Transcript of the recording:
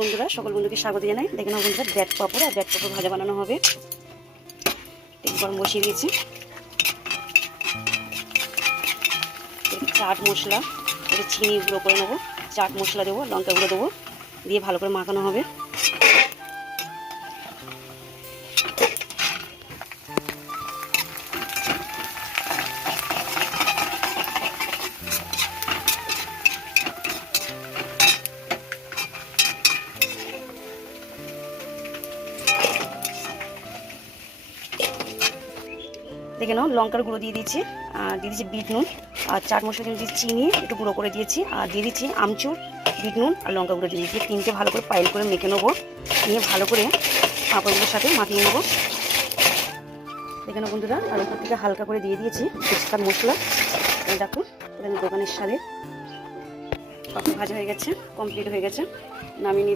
বন্ধুরা, সকল বন্ধুকে স্বাগত জানাই। দেখে নাও বন্ধুরা, ব্রেড পাপড় আর ব্রেড পাপড় ভাজা বানানো হবে। গরম বসিয়ে দিয়েছি। চাট মশলা, চিনি গুঁড়ো করে নেবো, চাট মশলা দেবো, লঙ্কা গুঁড়ো দেবো, দিয়ে ভালো করে মাখানো হবে। দেখে নাও, লঙ্কার গুঁড়ো দিয়ে দিয়েছি, আর দিয়ে দিচ্ছি বিট নুন, আর চাট মশলা দিয়ে দিচ্ছি চিনি একটু গুঁড়ো করে দিয়েছি, আর দিয়ে দিচ্ছি আমচুর, বিট নুন আর লঙ্কা গুঁড়ো দিয়ে দিয়েছি। তিনটে ভালো করে পাইল করে মেখে নেবো, নিয়ে ভালো করে পাঁপড়গুলোর সাথে মাখিয়ে নেবো। দেখে নাও বন্ধুরা, আর উপর থেকে হালকা করে দিয়ে দিয়েছি ফুচকার মশলা। দেখো, দোকানের স্বাদে পাপড় ভাজা হয়ে গেছে, কমপ্লিট হয়ে গেছে, নামিয়ে